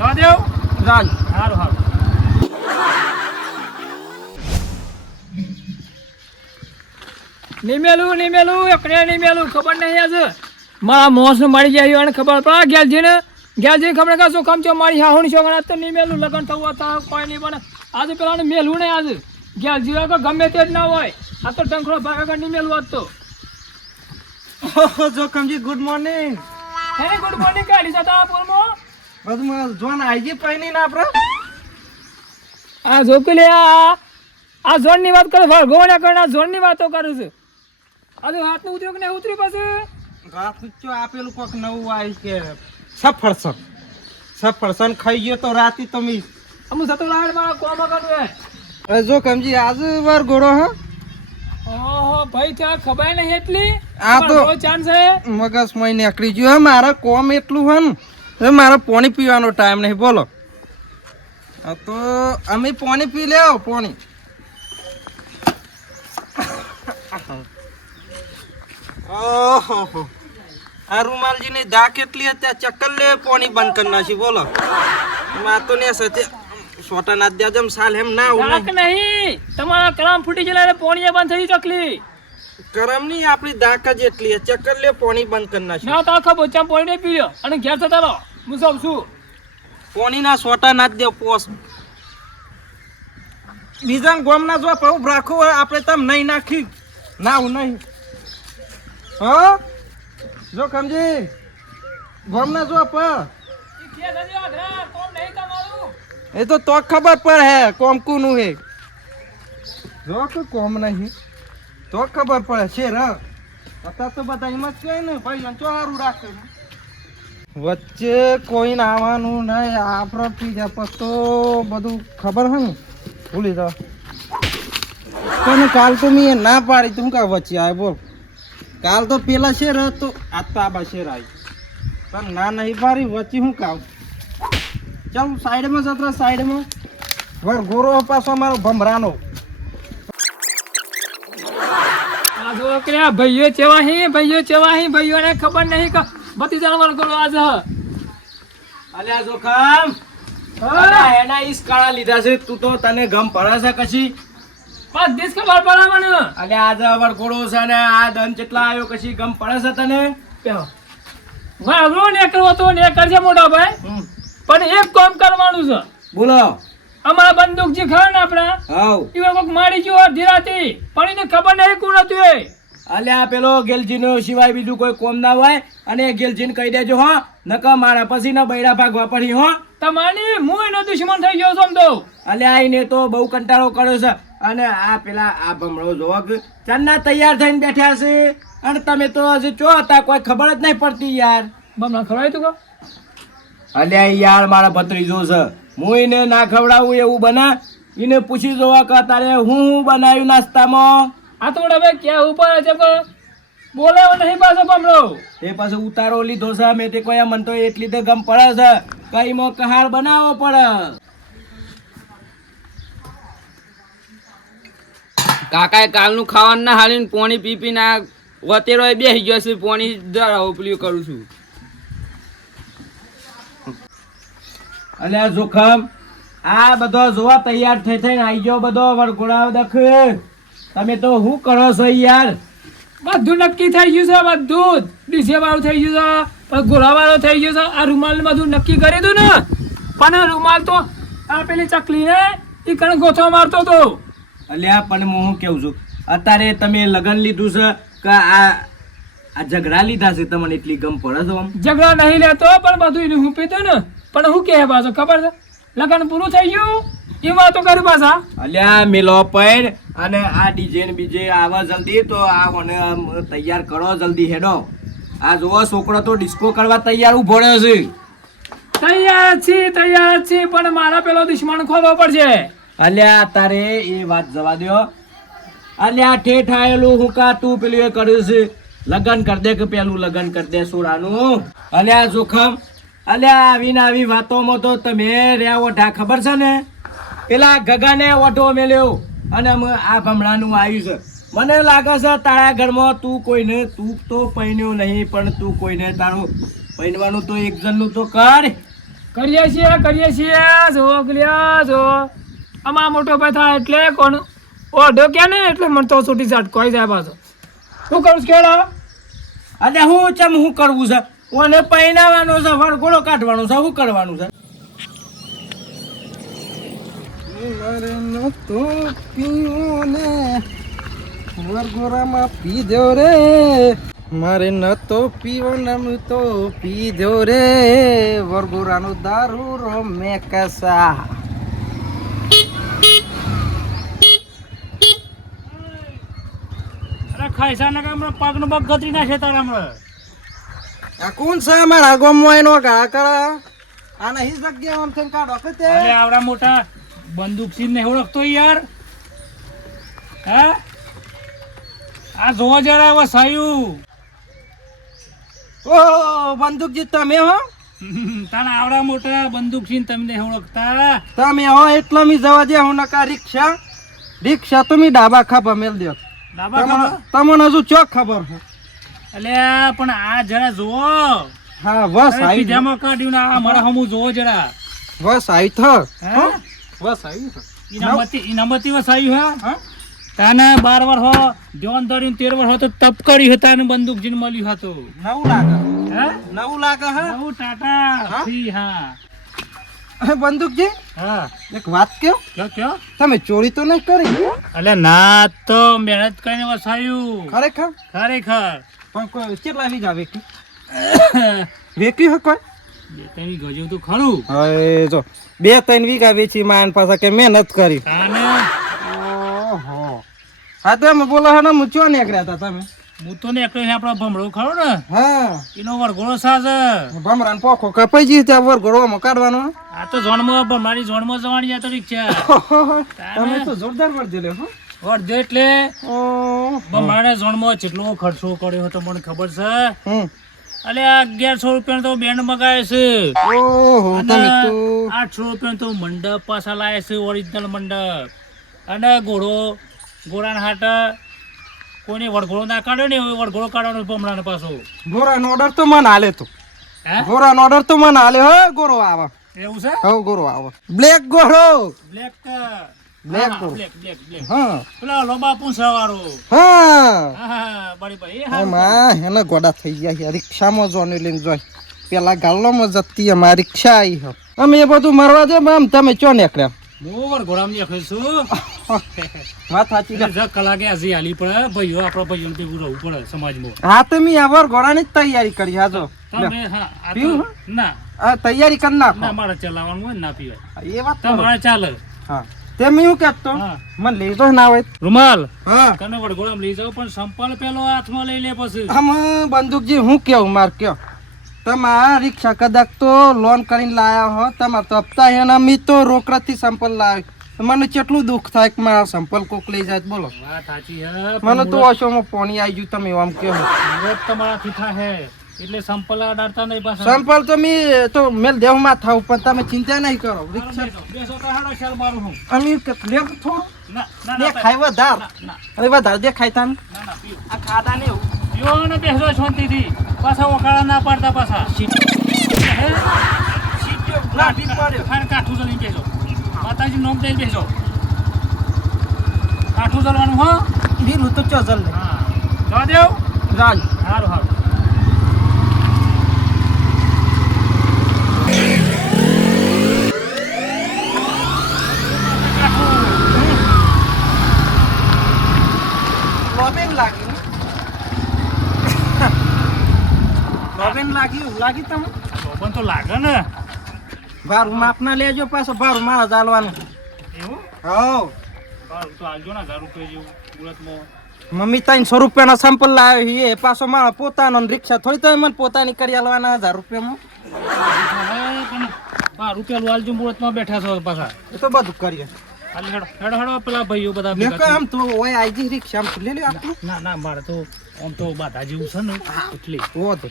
રાદેવ રાજ હારું હારું નીમેલું એકને નીમેલું ખબર નહીં આજે મારા મોસ મળી જાય અને ખબર પડે ગેલજીને ખબર કાં શું ખમ છો મારી હાહુની છોકરા તો નીમેલું લગ્ન થવું હતા કોઈ નહીં પણ આજે પેલાને મેલું નહીં આજે ગેલજી હોય તો ગમે તે જ ના હોય આ તો ટંખડો ભાગા નીમેલું હોત તો જોખમજી ગુડ મોર્નિંગ. હે ગુડ મોર્નિંગ કાઢી જતા બોલમાં બધું જોન આઈજી પૈની ના આપણે આ જોકલે આ ઝોનની વાત કરે ભગવાન કરના ઝોનની વાતો કરું છું આજે હાથનું ઉતર્યું કે નહીં ઉતર્યું પછી રાત ચો આપેલું કોક નવું આવી કે સફરસન ખાઈ ગયો તો રાતી તમે અમુ સતો લાડ મારા કોમ કરવું હે જોખમજી આજ વાર ગોળો હા ઓહો ભાઈ ત્યાં ખબર નહીં એટલી આ તો ચાન્સ હે મગજ માં નીકળી ગયો હે મારા કોમ એટલું હે ને મારા પાણી પીવાનો ટાઈમ નહીં બોલો તો અમે પાણી પી લેવો પાણી ઓહો આ રૂમાલજી ની ધા કેટલી હતી ચક્કર લે પાણી બંધ કરી નાખી બોલો તો ને સચે સોટા ના દે જમ સાલ એમ ના ડાક નહીં તમારા કલામ ફૂટી ગયેલા એટલે પોણીએ બંધ થઈ ચકલી કરમ ની આપણી દાક જ એટલી ચક્કર લે પાણી બંધ કરી નાખી ના તો આખા બોચા પોણી પી લ્યો અને ઘેર જતા રહો હું સૌ છું પાણી ના સોટા ના દે પોસ બીજા ગોમ ના જો પઉ રાખો આપણે તમ નહીં નાખી નાવ નહીં હા જો કમજી ગોમ ના જો પ એ તો ખબર પડે હે કોમ કુનું હે જો કે કોમ નહીં તો ખબર પડે છે ર અત્યારે તો બધા એમ જ કહે ને ભાઈ તો સારું રાખે વચ્ચે કોઈ આવવાનું નહીં આપણે પીજા પછી તો બધું ખબર હે ને ભૂલી જાવ તને કાલ તો મેં ના પાડી તું કા વચ્ચે આવે બોલ કાલ તો પેલા શેર હતો આજ તો આબા શેર આવી પણ ના નહીં પાડી વચ્ચે હું કાવ ચાલ સાઈડમાં જતો સાઈડમાં વર ગોરો પાછો અમારો ભમરાનો આ જો કે ભાઈઓ ચેવાહી ભાઈઓને ખબર નહીં કે બધી જાનવર કરો આજ અલ્યા જોખમ અલ્યા એના ઈસ કાળા લીધા છે તું તો તને ગમ પડે છે કશી બસ દેશ ખબર પડે મને અલ્યા આજ વર ગોળો છે ને આ દન કેટલા આવ્યો કશી ગમ પડે છે તને વાગરો ને કરવો તો ને કરજે મોટા ભાઈ પણ એક કામ કરવાનું છે બોલો અમારા બંદૂક જે ખરા ને આપડા હાઉ ઈવા કોક મારી ગયો ધીરાતી પણ એને ખબર નહીં કોણ હતું એ અલ્યા પેલો ગેલજીનો સિવાય બીજું કોઈ કોમ ના હોય અને ગેલજીને કહી દેજો હો નકા મારા પછી ના બૈરા ભાગવા પડી હો તમારી હું એનો દુશ્મન થઈ ગયો છું તો અલ્યા આઈને તો બહુ કંટાળો કર્યો છે અને આ પેલા આ ભમરો જોવા કે ચાંદના તૈયાર થઈને બેઠા છે અને તમે તો હજી ચો હતા કોઈ ખબર જ નહીં પડતી યાર બમણા ખવડાય તું કો અલ્યા યાર મારા ભત્રીજો છે હું એને ના ખવડાવું એવું બના એને પૂછી જોવા કે તારે હું બનાવ્યું નાસ્તામાં આ તો મોટા ભાઈ ક્યાં ઉપર છે કે બોલાવો નહીં પાછો બમણો એ પાછો ઉતારો લીધો છે મેં તે કોઈ મન તો એટલી તો ગમ પડે છે કઈમાં કહાર બનાવવો પડે કાકાએ કાલનું ખાવાનું ના હાલીને પોણી પી પીને વતેરો બેસી ગયો છે પોણી દ્વારા ઉપલ્યું કરું છું અલ્યા જોખમ આ બધો જોવા તૈયાર થઈ થઈને આવી ગયો બધો વરઘોડાવ દખ તમે તો શું કરો છો યાર બધું નક્કી થઈ ગયું છે બધું ડીસે વાળું થઈ ગયું છે ઘોડા વાળો થઈ ગયો છે આ રૂમાલ ને બધું નક્કી કરી દઉં ને પણ રૂમાલ તો આ પેલી ચકલી ને એ કણ ગોથો મારતો હતો અલ્યા પણ હું શું કેવું છું અત્યારે તમે લગન લીધું છે કે આ ઝઘડા લીધા છે તમને એટલી ગમ પડે છે આમ ઝઘડા નહીં લેતો પણ બધું એને હું પીતો ને પણ હું કહે પાછો ખબર છે લગન પૂરું થઈ ગયું એ વાતો કરી પાછા અલ્યા મેલો પૈર અને આ ડીજે ને બીજે આવો જલ્દી તો આ મને તૈયાર કરો જલ્દી હેડો આ જોવો છોકરો તો ડિસ્કો કરવા તૈયાર ઉભો રહ્યો છે તૈયાર છે પણ મારા પેલો દુશ્મન ખોલવો પડશે અલ્યા તારે એ વાત જવા દ્યો અલ્યા ઠેઠ આયેલું હું કા તું પેલું એ કર્યું છે લગન કર દે કે પેલું લગન કર દે સોરાનું અલ્યા જોખમ અલ્યા આવીને આવી વાતોમાં તો તમે રહ્યા ઓઢા ખબર છે ને પેલા ગગાને ઓઢો મેલ્યો અને આ ભમણાનું આવ્યું છે મને લાગે છે તારા ઘરમાં તું તો પૈણ્યો નહીં પણ તું કોઈને તારું પૈણવાનું તો એક જણનું તો કર કરીએ છીએ જો ગલ્યા જો આમાં મોટો ભાઈ થાય એટલે કોણ ઓઢો કે ને એટલે મને તો છૂટી જાટ કોઈ જાય પાછો શું કરું કેળો અરે હું કરવું છે ઓને પહેરાવાનો છે વરઘોડો કાઢવાનો છે શું કરવાનું છે મારે નતો પીવો ને વરઘોડામાં પીધો રે મારે નતો પીવો ને તો પીધો રે વરઘોડાનો દારૂ રો મેં કસા ખાઈસા ના કામ પગનો પગ ગતરી નાખે તારા હમણાં આ કોણ છે અમારા ગામમાં એનો ઘા કરા આ નહીં જગ્યા આમ થઈને કાઢો કે તે અરે આવડા મોટા બંદૂક સિંહ ને ઓળખતો યાર હે આ જોવા જરા વસાયું ઓ બંદૂકજી તમે હો તારા આવડા મોટા બંદૂક સિંહ તમને ઓળખતા તમે હો એટલા મી જવા દે હું નકા રિક્ષા તો મી ડાબા ખાપા મેલ દો તમને હજુ ચોક ખબર છે એટલે પણ આ જરા જોવો હા બસ આવી પીજામાં કાઢ્યું ને આ મારા હમું જોવો જરા બસ આવી થ હે બસ આવી થ ઇનામતી વસાયું હે તાને 12 વર્ષ હો જોન દર્યું 13 વર્ષ હો તો તપ કરી હતા ને બંદૂક જીન મળ્યું હતું નવું લાગે હે નવું લાગે હે નવું ટાટા ફી હા બંદૂકજી હા એક વાત કયો કયો તમે ચોરી તો નહીં કરી અલે ના તો મહેનત કરીને વસાયું ખરેખર ખરેખર પણ કોઈ કેટલા વીઘા વેકી વેકી હો કોઈ બે ત્રણ ગજુ તો ખરું હવે જો 2-3 વીઘા વેચી માન પાછા કે મહેનત કરી તાને ઓહો હા તો એમ બોલો હે ને હું ચો નીકળ્યા હતા તમે હું તો ને એકલો આપણો ભમડો ખરો ને હા એનો વરઘોડો સાજ ભમરાન પોખો કપાઈ જી ત્યાં વરઘોડવામાં કાઢવાનો આ તો ઝોનમાં ભમરાની ઝોનમાં જવાની આ તો રિક્ષા તમે તો જોરદાર વળજે લે હો વળજો એટલે ઓહો ભમરાના ઝોનમાં જેટલો ખર્ચો કર્યો હતો મને ખબર છે હમ અલે આ 1100 રૂપિયાનો તો બેન્ડ મગાવે છે ઓહો અને તમે તો 800 રૂપિયાનો તો મંડપ પાછા લાવે છે ઓરિજિનલ મંડપ અને ઘોડાના હાટ કોઈને વડઘોડો ના કાઢ્યો ને હવે વડઘોડો કાઢવાનો ભમરાને પાછો ગોરાનો ઓર્ડર તો મને હાલે તો હે ગોરાનો ઓર્ડર તો મને હાલે હો ગોરો આવે એવું છે હો ગોરો આવે બ્લેક ગોરો બ્લેક બ્લેક ગોરો બ્લેક હા પેલા લોબા પૂંછવાળો હા હા બડી ભાઈ એમાં એના ગોડા થઈ ગયા છે રિક્ષામાં જોને લઈને જોઈ પેલા ગાલ્લોમાં જતી અમારી રિક્ષા આવી હો અમે એ બધું મરવા દે આમ તમે ચો નીકળ્યા બરોબર ઘોડામાં દેખાય છું વાત સાચી લે. એટલે કલાકે હજી હાલી પડે ભાઈઓ આપણા ભાઈઓને ભેગું રહેવું પડે સમાજમાં હા તો મેં આવર ઘોડાની જ તૈયારી કરી હા જો તમે હા આ તો પીવું? ના આ તૈયારી કરી ના નાખો મારે ચલાવવાનું હોય ને ના પીવાય એ વાત કરો. તમારે ચાલે હા તે મેં એવું કહેતો હા મને લઈ તો ના હોય રૂમાલ હા તમે વડઘોડામાં લઈ જાઓ પણ સંપલ પેલો હાથમાં લઈ લે પછી આમ બંદૂકજી હું કેવું માર કયો તમારા રિક્ષા કદાચ તો લોન કરીને લાયા હો તમારે તો હપ્તા એના મી તો રોકડાથી સંપલ લાવે મને કેટલું દુઃખ થાય કે મારા સંપલ કોક લઈ જાય તો બોલો વાત સાચી હે મને તો ઓછોમાં પાણી આવી ગયું તમે આમ કહો મુરત તમારાથી થાહે એટલે સંપલ અડાડતા નહીં પાછા સંપલ તો મી તો મેલ દેવમાં થાવ પણ તમે ચિંતા નહીં કરો રિક્ષા બેસો તો હાડો ચાલ મારું હું અમે લેવ થો ના ના ના દેખાય વધાર ના અરે વધાર દેખાય તાન ના ના પીવું આ ખાડા ને એવું પીવો ને બેસો શાંતિથી પાછા ઓકાળા ના પાડતા પાછા હે? ના ટીપ પાડ્યો ખાન કાઠું જલીને બેસો માતાજી નોમ દઈ બેસો કાઠું જલવાનું હો વીરું તો ચો જલ્દી હા જવા દેવ રાજ સારું સારું લોબેન લાગી લોબેન લાગી તમે પણ તો લાગે ને ભારું માપ ના લેજો પાછો ભારું મારા ચાલવાનું એવું હો સારું તો હાલજો ને 1000 રૂપિયા જેવું મુરતમાં મમ્મી 300 રૂપિયાના સેમ્પલ લાવ્યો છે એ પાછો મારા પોતાનો ને રિક્ષા થોડી તો મને પોતાની કરી આલવાના 1000 રૂપિયામાં પણ 12 રૂપિયા હાલજો મુરતમાં બેઠા છો પાછા એ તો બધું કરીએ હાલ હેડો હેડો હેડો પેલા ભાઈઓ બધા લે ભેગા આમ તો ઓય આઈજી રિક્ષા આમ લે લે આપણું ના ના મારે તો આમ તો બાધા જેવું છે ને એટલે ઓધો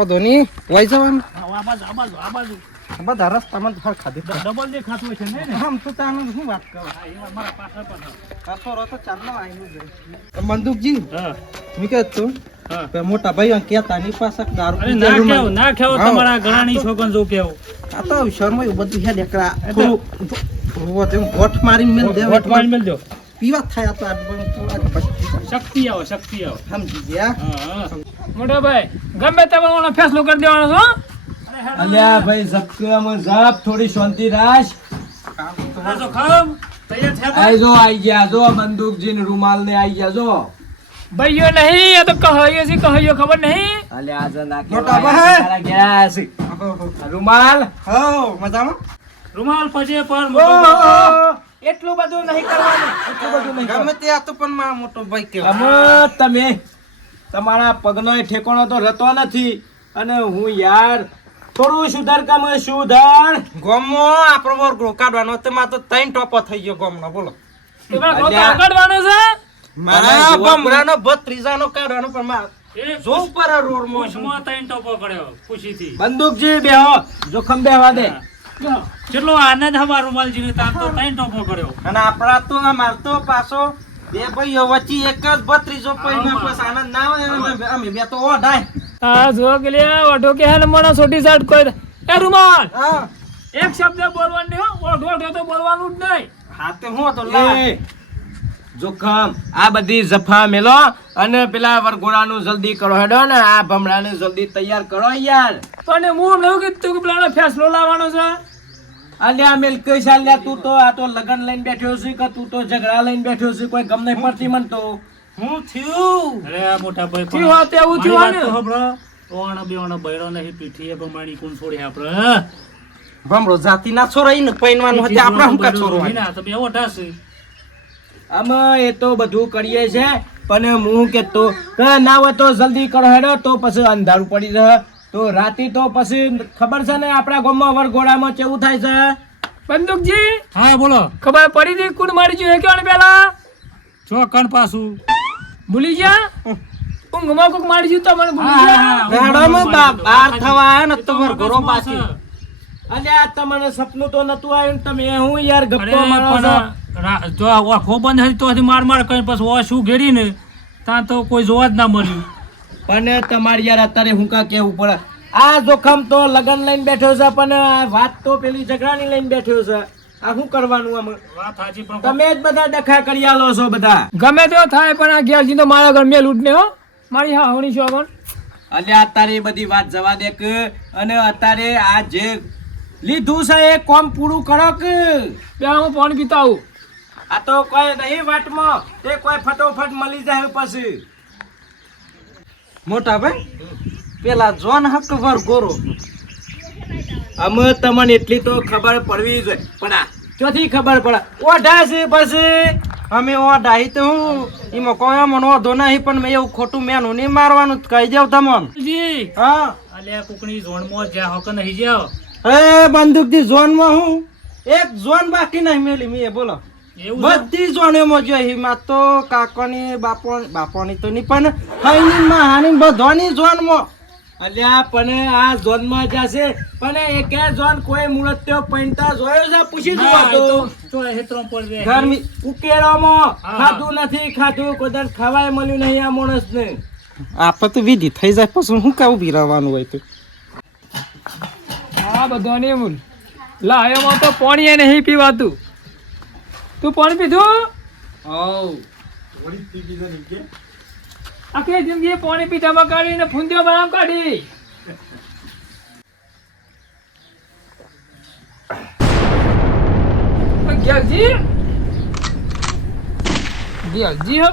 ઓધો ની વઈ જવાનું આ બાજુ આ બાજુ આ બાજુ બધા રસ્તામાં ફળ ખાધી ડબલ દેખાતું હોય છે ને આમ તો તાનું શું વાત કરો મારા પાછળ આ તો રતો ચાલનો આયલું છે બંદૂકજી હા મેં કહે તું હા કે મોટા ભાઈઓ કહેતા ની પાસે દારૂ અરે પીધેલું ના મને. કેવું ના કેવું હા. તમારા ઘણાની છોકન જો કેવું આ તો શર્મા એવું બધું હે દેખરા થોડું તેમ ગોઠ મારી મેલ દેવ વોટ મારી મેલજો પીવા થાય આ તો આ બધું શક્તિ આવે સમજી ગયા હા મોટા ભાઈ ગમે તમારો ફેસલો કરી દેવાનો છો અલ્યા ભાઈ ઝબકામાં ઝબ થોડી શાંતિ રાખ તો ખામ તૈયાર છે આઈ જો આઈ ગયા જો બંદૂકજી ને રૂમાલ ને આઈ ગયા જો ભાઈઓ નહીં એ તો કહીએ છે કહીએ ખબર નહીં અલ્યા આજે ના મોટા કહેવાય, ભાઈ. તારા ગયા છે. આ રૂમાલ હો મજામાં રૂમાલ પછી પર એટલું બધું નહીં કરવાનું એટલું બધું નહીં ગમે તે આ તો પણ મારા મોટો ભાઈ કેવો અમે તમે તમારા પગનો ઠેકાણો તો રહેતો નથી અને હું યાર થોડું સુધાર કામ સુધાર ગોમો આપણો વર્ગો કાઢવાનો તેમાં તો 3 ટોપો થઈ ગયો ગોમનો બોલો તમારે ગોતો આગળવાનો છે મારા જોવા બમરાનો ભત્રીજાનો કાઢવાનો પણ માર એ જો ઉપર આ રોડમાં કુશમાં ત્રણ ટોપો કર્યો ખુશીથી બંદૂકજી બેહો જોખમ બેહવા દે કેટલો આનંદ હવા રૂમાલજી ને તાર તો ત્રણ ટોપો કર્યો અને આપણા તો આ મારતો પાછો બે ભાઈઓ વચ્ચે એક જ ભત્રીજો પૈણા પછી આનંદ ના હોય અને અમે બે તો ઓઢાય હા જો કે લે ઓઢો કે હે ને મને છોટી સાઈડ કોઈ એ રૂમાલ હા એક શબ્દ બોલવાનું નહીં હો ઓઢો ઓઢો તો બોલવાનું જ નહીં હા તે હું તો લા એ, જોખમ આ બધી જફા મેલો અને પેલા વરઘોડાનું જલ્દી કરો હેડો ને આ ભમરાને જલ્દી તૈયાર કરો યાર પણ હું હમણાં એવું કીધું કે પેલાનો ફેસલો લાવવાનો છે અલ્યા મિલકેશ અલ્યા તું તો આ તો લગન લઈને બેઠો છે કે તું તો ઝઘડા લઈને બેઠો છે કોઈ ગમ નહીં પડતી મન તો હું થયું અરે મોટા ભાઈ થયું હોત એવું થયું ને. ઓણ બેવાનો બૈરો નહીં પીઠીએ પ્રમાણી કોણ છોડી આપણે ભમરો જાતિ ના છોરાઈ ને પૈણવાનું હતી આપણે શું કા છોરવાનું ના તો બે ઓઢા છે અમે એ તો બધું કરીએ છે પણ હું કેતો કે ના હોય તો જલ્દી કરો હેડો તો પછી અંધારું પડી રહે તો રાતી તો પછી ખબર છે ને આપણા ગામમાં વરઘોડામાં કેવું થાય છે બંદૂકજી હા બોલો ખબર પડી હતી કોણ મારી ગયું કેવાનું પેલા ચોકન પાછું ભૂલી ગયા ઊંઘમાં કોક મારી ગયું તો મને ભૂલી ગયા ગાડામાં બાર થવા આયા ને તો વરઘોડો પાછી અલ્યા તમને સપનું તો નતું આવ્યું ને તમે હું યાર અરે ગપ્પો મારો છો પણ જો આખો બંધ હતી તો માર માર કરી પછી ઓ શું ઘેરી ને ત્યાં તો કોઈ જોવા જ ના મળ્યું પણ તમારે યાર અત્યારે હું કા કેવું પડે આ જોખમ તો લગન લઈને બેઠો છે પણ આ વાત તો પેલી ઝઘડાની લઈને બેઠો છે આ શું કરવાનું આમ વાત સાચી પણ તમે જ બધા ડખા કરી આલો છો બધા ગમે તેવો થાય પણ આ ઘેરજી તો મારા ઘર મેં લૂંટને હો મારી હા હોણી છો પણ અલ્યા અત્યારે એ બધી વાત જવા દે કે અને અત્યારે આ જે લીધું છે એ કોમ પૂરું કરો કે બે હું પાણી પીતા આવું આ તો કોઈ નહીં વાટમાં તે કોઈ ફટોફટ મળી જાય પછી મોટા ભાઈ પેલા જોન હક વરઘોડો અમે તમને એટલી તો ખબર પડવી જોઈએ પણ આ ચોથી ખબર પડે ઓઢા છે પછી અમે ઓઢાઈ તો હું એમાં કોઈ અમને ઓઢો નહીં પણ મેં એવું ખોટું મેનું નહીં મારવાનું કહી દેવ તમને જી હા અલ્યા કુકણી ઝોનમાં જ્યાં હોક નહીં જાવ એ બંદૂકથી ઝોનમાં હું એક ઝોન બાકી નહીં મેલી મેં બોલો એવું છે? બધી ઝોનેમાં જો હિમા તો કાકોની બાપોની તો નહીં પણ હઈની મહાની બધાની ઝોનમાં અલ્યા પણ આ ઝોનમાં જશે પણ એકે ઝોન કોઈ મુરત્યો પૈંતા જોયો છે પૂછી ના, જુઓ એ તો તો હેતરો પર રહે. ગરમી ઉકેળોમાં હા. ખાધું નથી ખાધું કોઈ દર ખાવાય મળ્યું નહીં આ માણસને આપણે તો વિધિ થઈ જાય પછી શું કાવું પીરાવાનું હોય તો હા બધાને એમ લાયોમાં તો પાણી એ નહીં પીવાતું તું પાણી પીધું આખી જિંદગી પાણી પીધામાં કાઢીને ફૂંદીઓ બનાવ કાઢી ગેલજી ગેલજી હો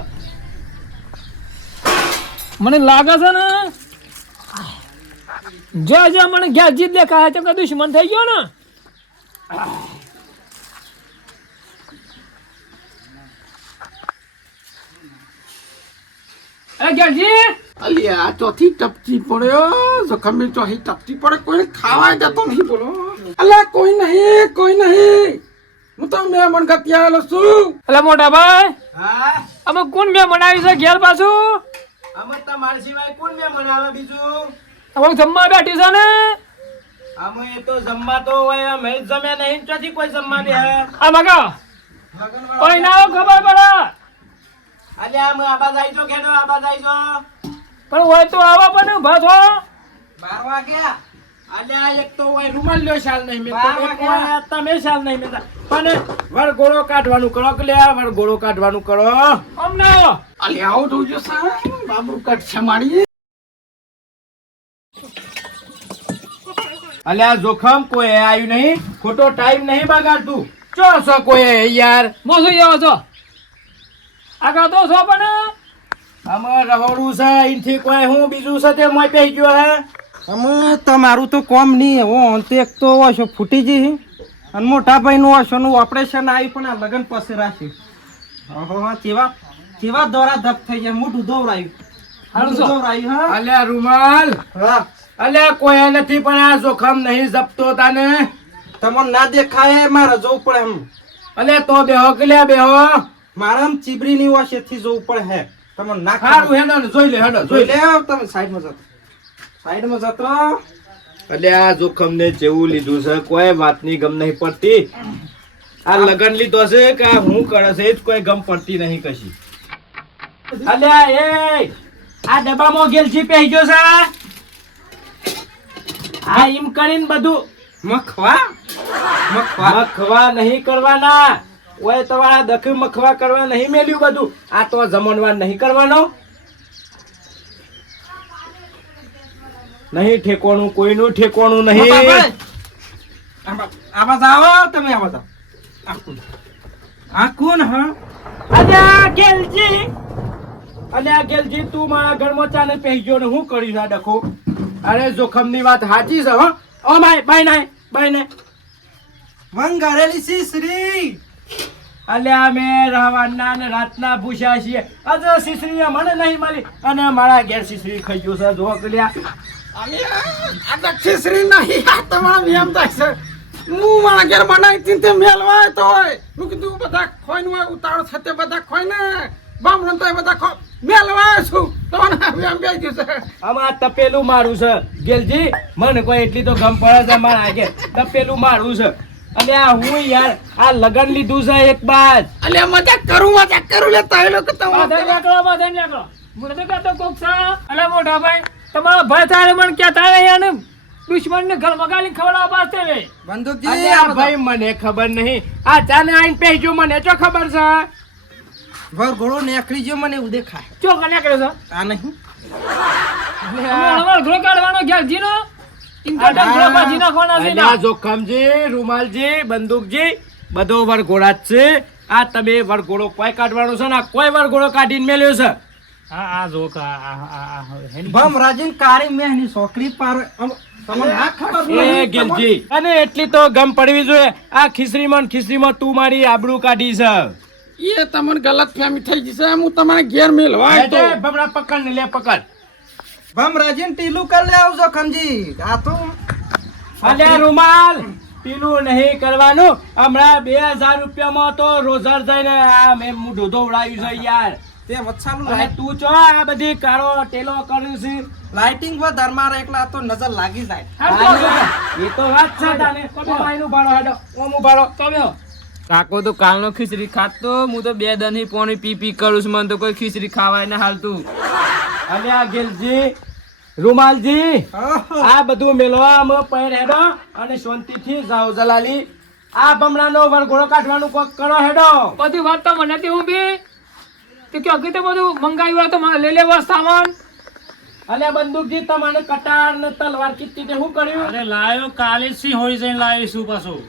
મને લાગે છે ને જો મને ગેલજી જ દેખાય છે કે દુશ્મન થઈ ગયો ને અરે ગેલજી અલ્યા ચોથી ટપકી પડ્યો જખમી ચોથી ટપકી પડે કોઈ ખાવાય દેતો નહીં બોલો અલ્યા કોઈ નહીં હું તો મહેમાન ગતિ આવેલો છું અલા મોટા ભાઈ હા અમે કોણ મેં મનાવી છે ઘેર પાછું અમે તમારા સિવાય કોણ મેં મનાવે બીજું હવે જમવા બેઠી છે ને અમે એ તો જમવા તો હોય અમે જ જમ્યા નહીં ચોથી કોઈ જમવા દે આ મગા કોઈ ના હોય ખબર પડે અલ્યા અમે આબા જાય છો કેડો આબા જાય છો પણ હોય તો આવા પણ ઉભા થો 12 વાગ્યા અલ્યા એક તો હોય રૂમાલ લ્યો શાલ નહીં મેં 12 વાગ્યા. તમે શાલ નહીં મેં પણ વરઘોડો કાઢવાનું કરો કે લે વરઘોડો કાઢવાનું કરો અમને અલે આવો જોજો સાહેબ બાબુ કટ છે મારી અલ્યા જોખમ કોઈ આવ્યું નહીં ખોટો ટાઈમ નહીં બગાડતું ચો છો કોઈ યાર મોસું જાવ છો આગળ તો છો પણ અમે રહોડું છે અહીંથી કોઈ હું બીજું છે તે મોય બેહી ગયો હે અમે તમારું તો કોમ નહીં હો તે એક તો ઓછો ફૂટી જઈ અને મોટા ભાઈનું ઓછોનું ઓપરેશન આવ્યું પણ આ લગન પછી રાખ્યું ઓહો કેવા કેવા દોરા ધપ થઈ જાય મોઢું દોવરાયું હારું છો? દોવરાયું હા અલ્યા રૂમાલ હા અલ્યા કોઈ નથી પણ આ જોખમ નહીં જપતો તાને તમને ના દેખાય મારે જોવું પડે એમ અલ્યા તો બેહો કે લે બેહો મારે આમ ચીબરીની ઓછેથી જોવું પડે હે તમને ના હારું હેડો ને જોઈ લે હેડો જોઈ લે તમે સાઈડમાં જતો સાઈડમાં જતો અલ્યા જોખમ ને જેવું લીધું છે કોઈ વાતની ગમ નહીં પડતી આ લગન લીધો છે કે હું કરે છે એ જ કોઈ ગમ પડતી નહીં કશી અલ્યા એ આ ડબ્બામાં ગેલછી પહેરી ગયો છે આ એમ કરીને બધું મખવા મખવા નહીં કરવાના ઓય તમારા દખ મખવા કરવા નહીં મેલ્યું બધું આ તો જમણવાર નહીં કરવાનો નહીં ઠેકોણું કોઈનું ઠેકોણું નહીં આવાજ આવો તમે આવાજ આવો આ કોણ હા અલ્યા ગેલજી અલ્યા ગેલજી તું મારા ઘરમાં ચાને પહેજો ને હું કરી આ ડખો અરે જોખમની વાત સાચી છે હો ઓ માય બાય ને વંગારેલી સીસરી અલ્યા અમે રહેવાના ને રાતના ભૂસ્યા છીએ આજે સીસરી મને નહીં મળી અને મારા ઘેર સીસરી ખાઈ ગયું છે જો કલ્યા આ દક્ષિશ્રી નહીં આ તમારા નિયમ થાય છે હું મારા ઘેર બનાવી તી તે મેલવાય તો હોય હું કીધું બધા ખોઈને હોય ઉતાવળ થતે બધા ખોઈને બામણ તો બધા ખો મેલવાય છું તો એમ બે ગયું છે આમાં તપેલું મારું છે ગેલજી મને કોઈ એટલી તો ગમ પડે છે મારા આગળ તપેલું મારું છે અને આ હું યાર આ લગન લીધું છે એક બાદ અલે મજાક કરું લે તારે લોકો બાધા નીકળો બાધા નીકળો મને તો કહેતો કોક છે અલા મોટા ભાઈ તમારા ભાઈ તારે મને કહેતા નહીં અને દુશ્મન ને ઘર મગાલી ખવડાવવા પાસ્તે રે બંદૂકજી અરે આ ભાઈ મને ખબર નહીં આ ચાને આઈને પહેજો મને ચો ખબર છે વર ઘોડો નેકળી ગયો મને એવું દેખાય ચો કને કર્યો છે આ નહીં અમારો ઘરો કાઢવાનો ઘેર જીનો ઇન્કમ ઘરો બાજી નાખવાના છે અલ્યા જોખમજી રૂમાલજી બંદૂકજી બધો વરઘોડા જ છે આ તમે વરઘોડો કોઈ કાઢવાનો છે ને આ કોઈ વરઘોડો કાઢીને મેલ્યો છે આ જો ભમ રાજીન કાળી મેહની છોકરી પાર તમને ના ખબર એ નહીં? ગેલજી અને એટલી તો ગમ પડવી જોઈએ આ ખીસરીમાં તું મારી આબરૂ કાઢી છે એ તમને ગલત ફેમી થઈ જશે હું તમારા ઘેર મેલવાય તો લેજે, બબડા પકડ ને લે પકડ ભમ રાજીન ટીલું કર લે આવજો ખમજી આ તો અલ્યા રૂમાલ પીલું નહીં કરવાનું હમણાં 2000 રૂપિયામાં તો રોજર થઈને આ મેં મોઢું ધોવડાવ્યું છે યાર તે વચ્છાલું અને તું ચો આ બધી કાળો ટેલો કર્યું છે લાઇટિંગ વધારે મારે એકલા તો નજર લાગી જાય એ તો વાત છે તાને ઓમાઈનું ભાડો હેડો ઓમું ભાડો તમે કાકો તો કાલનો ખીચડી ખાતો હું તો 2 દની પોણી પી કરું છું મને તો કોઈ ખીચડી ખાવાય ના હાલતું અલ્યા ગેલજી રૂમાલજી ઓહો. આ બધું મેલવામાં પૈર હેડો અને શાંતિથી જાઓ જલાલી આ બમણાનો વરઘોડો કાઢવાનું કોક કરો હેડો બધી વાત તો મને નથી હું બી તો કે અગી તો બધું મંગાવ્યું હોય તો મને લઈ લેવા સામાન અલ્યા બંદૂકજી તમારે કટાર ને તલવાર કીધી તે શું કર્યું અરે લાયો કાલે સિંહ હોઈ જઈને લાવીશું પાછો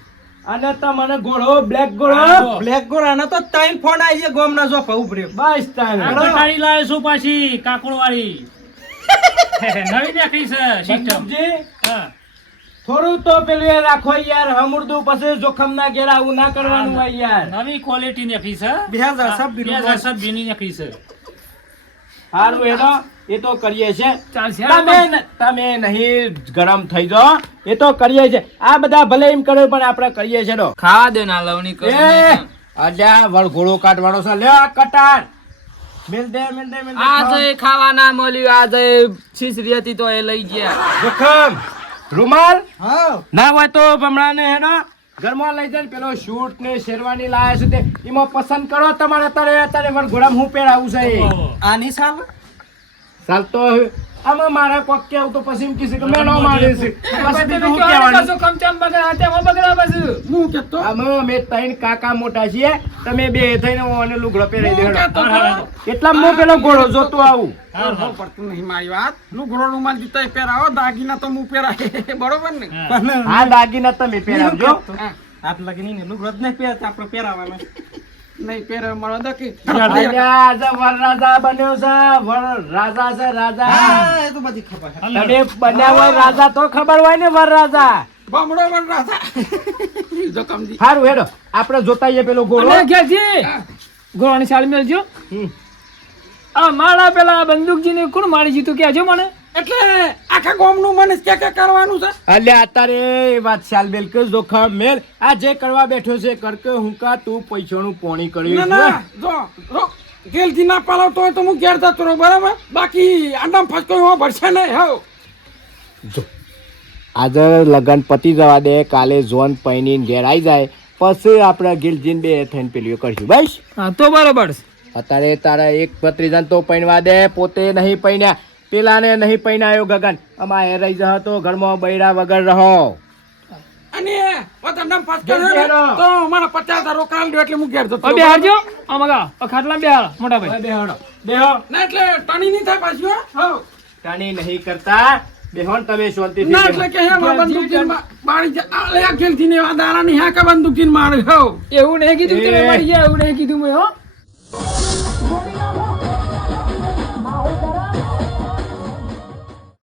અને તમને ઘોડો બ્લેક ઘોડો બ્લેક ગોરાનો તો ટાઈમ ફોન આવી છે ગોમના જો ફાઉ પડ્યો બસ તાને આ કટારી લાવીશું પાછી કાકોડ વાળી નવી નાખી છે સિસ્ટમ બંદૂકજી હા થોડું તો પેલું એ રાખો યાર હમુરદું પછી જોખમ ના ઘેર આવું ના કરવાનું હોય યાર નવી ક્વોલિટી નાખી છે 2026 ની નાખી છે સારું એનો એ તો કરીએ છે ચાલશે તમે નહીં ગરમ થઈ જાઓ એ તો કરીએ છે આ બધા ભલે એમ કરે પણ આપણે કરીએ છે ખાવા દે ના લવણી કરું નહીં. અલ્યા વળઘોડો કાઢવાનો છે લે આ કટાર મેલ દે આજે ખાવા ના મળ્યું આજે ખીચડી હતી તો એ લઈ ગયા જોખમ રૂમાલ હા ના હોય તો હમણાં હેડો ઘરમાં લઈ જાય પેલો શૂટ ને શેરવાની લાયા છે તે એમાં પસંદ કરો તમારે અત્યારે વરઘોડામાં હું પહેરાવું છે આની સાલ ચાલ તો આમાં મારે કોક કેવું તો પછી એમ કીધું કે મેં ન મારે છે પછી બીજું શું કહેવાનું કશું ખમચામ બગડા હાથેમાં બગડા પાછું. હું કેતો આમાં અમે ત્રણ કાકા મોટા છીએ તમે બે થઈને ઓને લુગડો પહેરાઈ દે હેડો. એટલા હું પેલો ઘોડો જોતો આવું હું પડતું નહીં મારી વાત લુગડો રૂમાલ દીતા પહેરાવો દાગીના તો હું પહેરાય બરોબર ને હા દાગીના તમે પહેરાવજો હાથ લગી ને લુગડો જ નહીં પહેરતા આપણે પહેરાવાના નહીં પહેરે મળો તો કે અલ્યા, આજે વરરાજા બન્યો છે વરરાજા છે રાજા હા એ તો બધી ખબર છે. તમે બન્યા હોય રાજા તો ખબર હોય ને વરરાજા બમડો બન રાજા જો કમજી સારું હેડો આપણે જોતા આવીએ પેલો ઘોડો અને ઘેરજી ઘોડાની સાલ મેલજો. આ માળા પેલા બંદૂકજીને કોણ મારી જીતું કહેજો મને. એટલે આખા ગામનું મને કે કરવાનું છે અલ્યા અત્યારે એ વાત ચાલ બેલ કે જોખા મેલ આ જે કરવા બેઠો છે કરકે હું કા તું પૈસાનું પોણી ના કર્યું ના જો ગેલથી ના પાલવતો હોય તો હું ઘેર જતો રહું બરાબર બાકી આંડામ ફસકો એવો ભરશે નહીં હો આજે લગન પતી જવા દે કાલે ઝોન પૈની ઘેર આવી જાય પછી આપણે ગિલજીન બે થઈને પેલીઓ કરશું બસ હા તો બરોબર છે. અત્યારે તારા એક ભત્રીજાને તો પૈણવા દે પોતે નહીં પૈણ્યા પેલાને નહીં પૈણાયો ગગન અમારે રહી જહ તો ઘરમાં બૈરા વગર રહો અને આંડામ ફસકો તો મારા 50,000 રોકાણ દો એટલે હું ઘેર જતો હવે બેહારજો આ મગા આ ખાટલા બેહાર મોટા ભાઈ. બેહડો બેહો ના એટલે ટણી નહીં થાય પાછી હો ટાણી નહીં કરતા બેહોન તમે શાંતિથી ના એટલે કે હે બંદૂક બાળી લે ગેલથી ને દારા ની હા કે બંદૂક મારે હો એવું નહીં કીધું તમે મરી ગયા એવું નહીં કીધું મેં હો.